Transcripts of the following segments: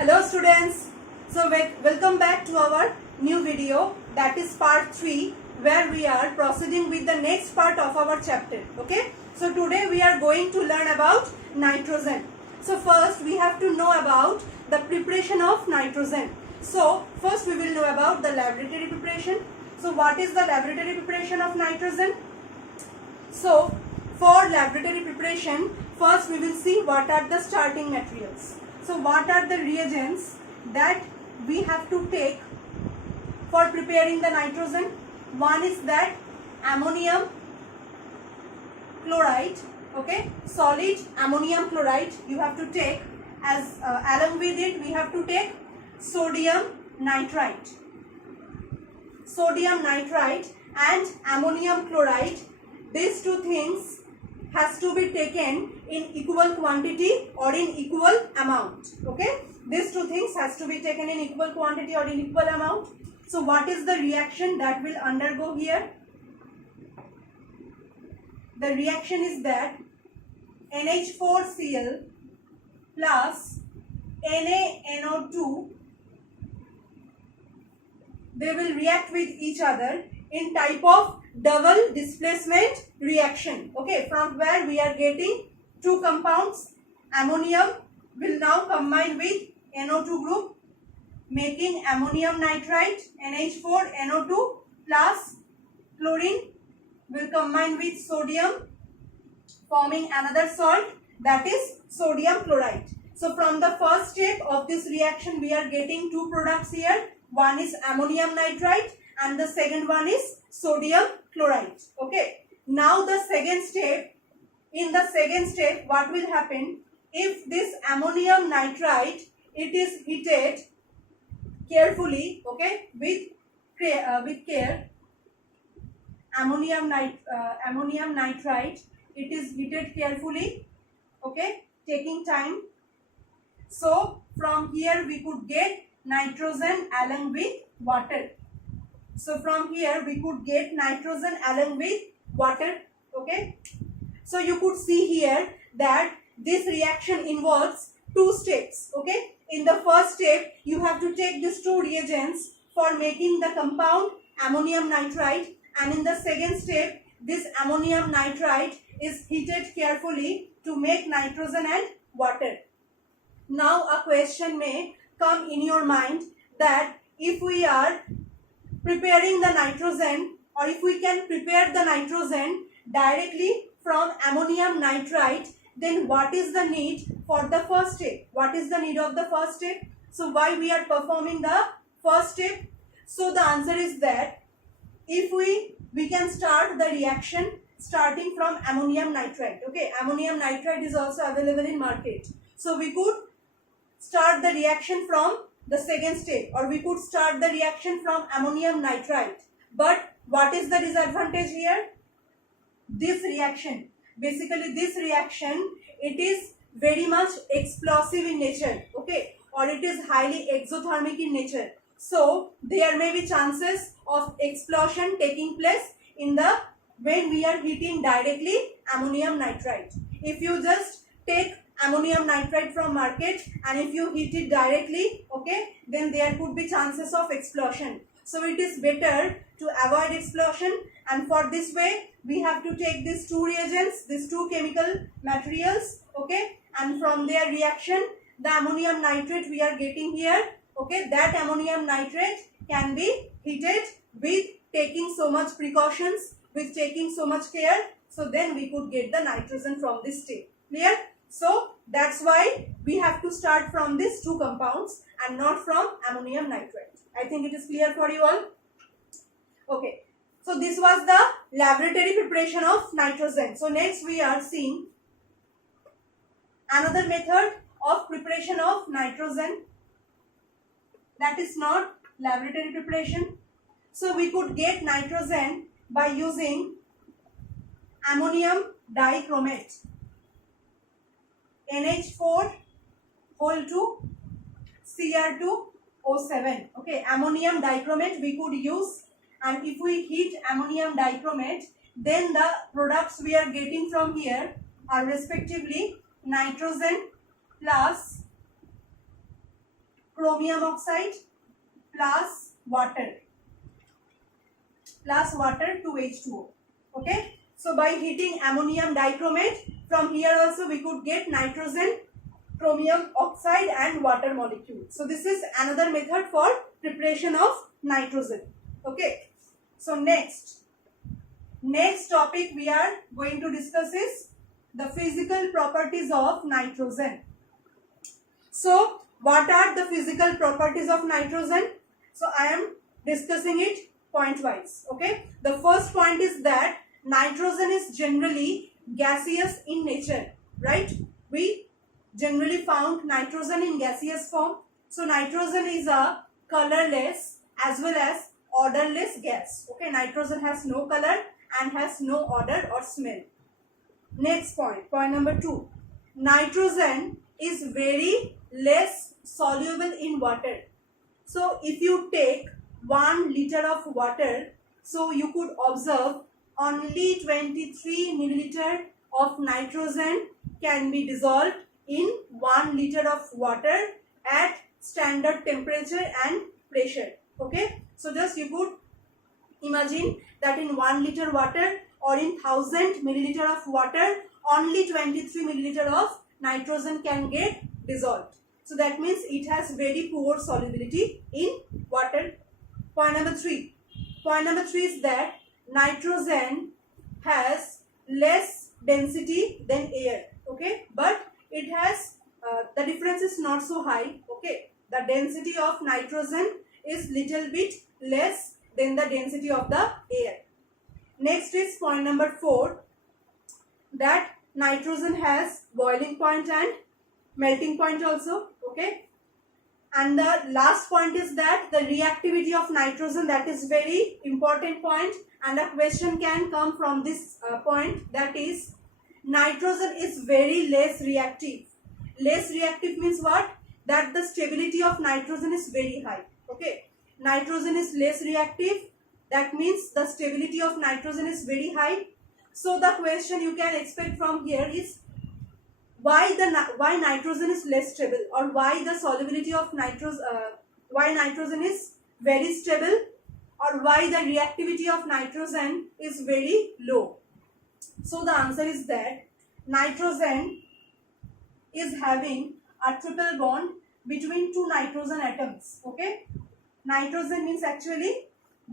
Hello students, welcome back to our new video, that is part 3, where we are proceeding with the next part of our chapter. Okay, so today we are going to learn about nitrogen. So first we have to know about the preparation of nitrogen. So first we will know about the laboratory preparation. So what is the laboratory preparation of nitrogen? So for laboratory preparation, first we will see what are the starting materials. So what are the reagents that we have to take for preparing the nitrogen? One is that ammonium chloride, okay, solid ammonium chloride you have to take, as along with it we have to take sodium nitrite. Sodium nitrite and ammonium chloride, these two things has to be taken in equal quantity or in equal amount. Okay, these two things has to be taken in equal quantity or in equal amount. So what is the reaction that will undergo here? The reaction is that NH4Cl plus NaNO2, they will react with each other in type of double displacement reaction. Okay, from where we are getting two compounds. Ammonium will now combine with NO2 group, making ammonium nitrite, NH4NO2, plus chlorine will combine with sodium, forming another salt, that is sodium chloride. So from the first step of this reaction we are getting two products here. One is ammonium nitrite and the second one is sodium chloride. Okay, now the second step, in the second step what will happen, if this ammonium nitrite, it is heated carefully, okay, with care, ammonium nitrite, it is heated carefully, okay, taking time. So from here we could get nitrogen along with water. So from here we could get nitrogen along with water. Okay, so you could see here that this reaction involves two steps. Okay, in the first step you have to take these two reagents for making the compound ammonium nitrite, and in the second step this ammonium nitrite is heated carefully to make nitrogen and water. Now a question may come in your mind that if we are preparing the nitrogen, or if we can prepare the nitrogen directly from ammonium nitrite, then what is the need for the first step? What is the need of the first step? So why we are performing the first step? So the answer is that if we can start the reaction starting from ammonium nitrite. Okay, ammonium nitrite is also available in market. So we could start the reaction from the second step, or we could start the reaction from ammonium nitrite. But what is the disadvantage here? This reaction, basically this reaction, it is very much explosive in nature, okay, or it is highly exothermic in nature. So there may be chances of explosion taking place in the when we are heating directly ammonium nitrite. If you just take ammonium nitrite from market and if you heat it directly, okay, then there could be chances of explosion. So it is better to avoid explosion, and for this way we have to take these two reagents, these two chemical materials, okay, and from their reaction the ammonium nitrate we are getting here, okay, that ammonium nitrate can be heated with taking so much precautions, with taking so much care. So then we could get the nitrogen from this step. Clear? So that's why we have to start from these two compounds and not from ammonium nitrate. I think it is clear for you all. Okay, so this was the laboratory preparation of nitrogen. So next we are seeing another method of preparation of nitrogen, that is not laboratory preparation. So we could get nitrogen by using ammonium dichromate, NH4 whole 2 Cr2O7. Okay, ammonium dichromate we could use, and if we heat ammonium dichromate, then the products we are getting from here are respectively nitrogen plus chromium oxide plus water 2H2O. Okay, so by heating ammonium dichromate, from here also we could get nitrogen, chromium oxide and water molecule. So this is another method for preparation of nitrogen. Okay, so next topic we are going to discuss is the physical properties of nitrogen. So what are the physical properties of nitrogen? So I am discussing it point wise. Okay, the first point is that nitrogen is generally gaseous in nature, right? We generally found nitrogen in gaseous form. So nitrogen is a colorless as well as odorless gas. Okay, nitrogen has no color and has no odor or smell. Next point number 2, nitrogen is very less soluble in water. So if you take 1 liter of water, so you could observe only 23 milliliter of nitrogen can be dissolved in 1 liter of water at standard temperature and pressure. Okay, so just you could imagine that in 1 liter water or in 1000 milliliter of water, only 23 milliliter of nitrogen can get dissolved. So that means it has very poor solubility in water. Point number 3 is that nitrogen has less density than air. Okay, but it has the difference is not so high. Okay, the density of nitrogen is little bit less than the density of the air. Next is point number 4, that nitrogen has boiling point and melting point also. Okay, and the last point is that the reactivity of nitrogen, that is very important point, and a question can come from this point, that is nitrogen is very less reactive. Less reactive means what? That the stability of nitrogen is very high. Okay, nitrogen is less reactive, that means the stability of nitrogen is very high. So the question you can expect from here is why nitrogen is less stable, or why the solubility of why nitrogen is very stable, or why the reactivity of nitrogen is very low. So the answer is that nitrogen is having a triple bond between 2 nitrogen atoms. Okay, nitrogen means actually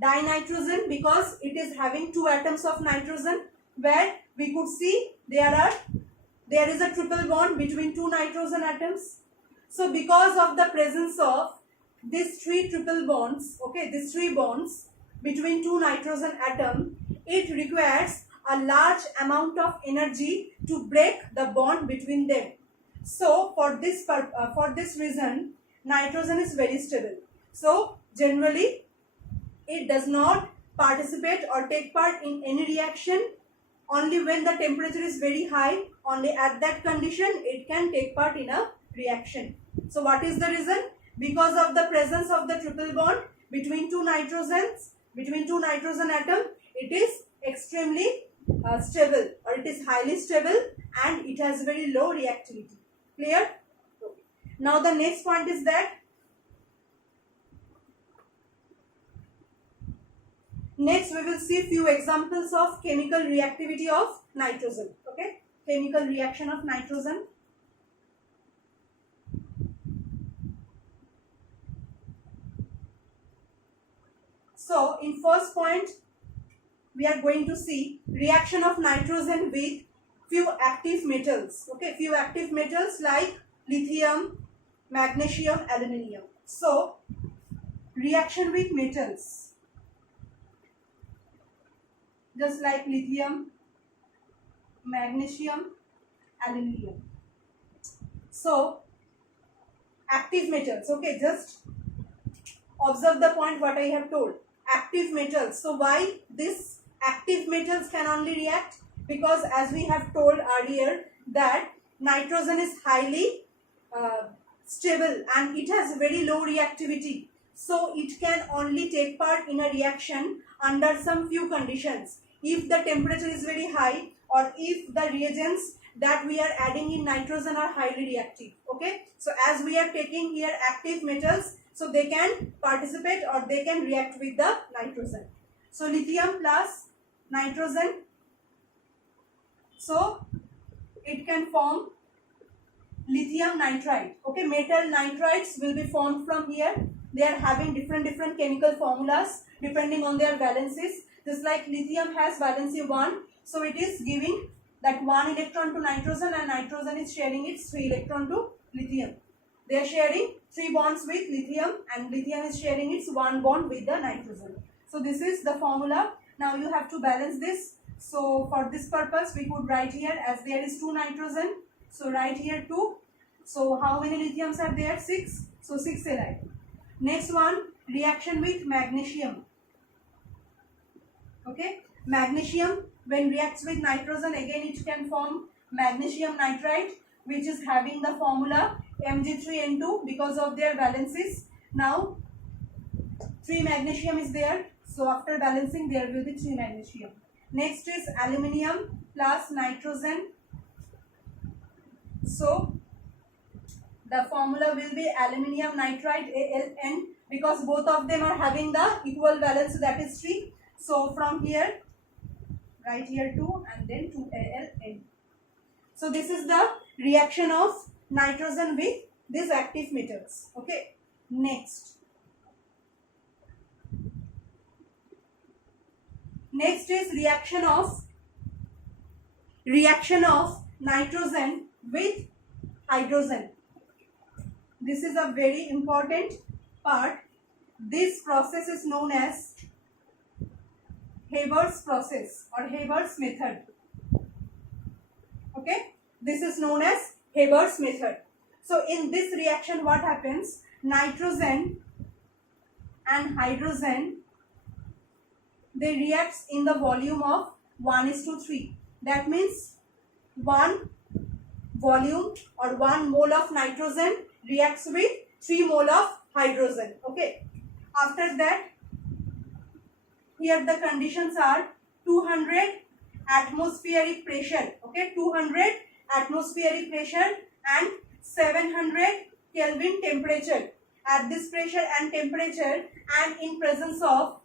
dinitrogen because it is having 2 atoms of nitrogen, where we could see there is a triple bond between 2 nitrogen atoms. So because of the presence of these 3 triple bonds, okay, these 3 bonds between 2 nitrogen atom, it requires a large amount of energy to break the bond between them. So for this reason, nitrogen is very stable. So generally it does not participate or take part in any reaction. Only when the temperature is very high, only at that condition it can take part in a reaction. So what is the reason? Because of the presence of the triple bond between 2 nitrogens, between 2 nitrogen atom, it is extremely stable, or it is highly stable, and it has very low reactivity. Clear? Okay. Now the next point is that next we will see few examples of chemical reactivity of nitrogen. Okay, chemical reaction of nitrogen. So in first point we are going to see reaction of nitrogen with few active metals. Okay, few active metals like lithium, magnesium, aluminium. So reaction with metals just like lithium, magnesium, aluminium. So active metals. Okay, just observe the point what I have told. Active metals. So why this active metals can only react? Because as we have told earlier that nitrogen is highly stable and it has very low reactivity. So it can only take part in a reaction under some few conditions. If the temperature is very high, or if the reagents that we are adding in nitrogen are highly reactive. Okay, so as we are taking here active metals, so they can participate or they can react with the nitrogen. So lithium plus nitrogen, so it can form lithium nitride. Okay, metal nitrides will be formed from here. They are having different chemical formulas depending on their valencies. Just like lithium has valency 1, so it is giving that 1 electron to nitrogen, and nitrogen is sharing its 3 electron to lithium. They are sharing 3 bonds with lithium, and lithium is sharing its 1 bond with the nitrogen. So this is the formula. Now you have to balance this. So for this purpose we could write here, as there is 2 nitrogen, so write here 2. So how many lithiums are there? 6. So 6 Li. Next one, reaction with magnesium. Okay, magnesium when reacts with nitrogen, again it can form magnesium nitride, which is having the formula Mg3N2 because of their valencies. Now 3 magnesium is there, so after balancing there will be 3 magnesium. Next is aluminium plus nitrogen. So the formula will be aluminium nitride, Aln, because both of them are having the equal valence, that is 3. So from here, write here 2 and then 2Aln. So this is the reaction of nitrogen with these active metals. Okay. Next is reaction of nitrogen with hydrogen. This is a very important part. This process is known as Haber's process or Haber's method. Okay, this is known as Haber's method. So in this reaction what happens? Nitrogen and hydrogen, they react in the volume of 1:3. That means 1 volume or 1 mole of nitrogen reacts with 3 mole of hydrogen. Okay, after that here the conditions are 200 atmospheric pressure. Okay, 200 atmospheric pressure and 700 Kelvin temperature. At this pressure and temperature and in presence of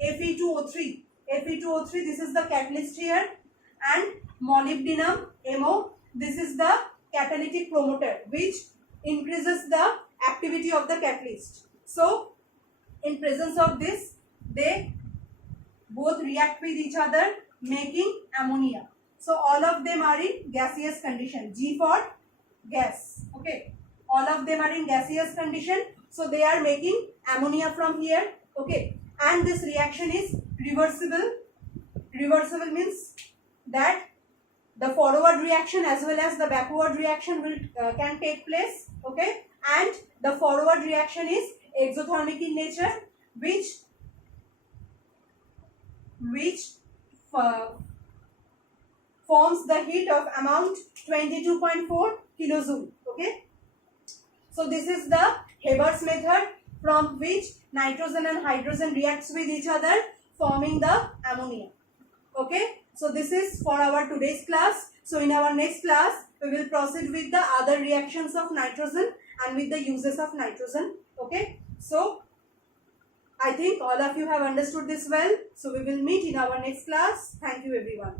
Fe2O3. Fe2O3, this is the catalyst here, and molybdenum, MO, this is the catalytic promoter which increases the activity of the catalyst. So in presence of this, they both react with each other making ammonia. So all of them are in gaseous condition. G for gas. Okay, all of them are in gaseous condition, so they are making ammonia from here. Okay, and this reaction is reversible. Reversible means that the forward reaction as well as the backward reaction will can take place. Okay, and the forward reaction is exothermic in nature, which forms the heat of amount 22.4 kilojoule. Okay, so this is the Haber's method, from which nitrogen and hydrogen reacts with each other forming the ammonia. Okay, so this is for our today's class. So in our next class we will proceed with the other reactions of nitrogen and with the uses of nitrogen. Okay, so I think all of you have understood this well. So we will meet in our next class. Thank you everyone.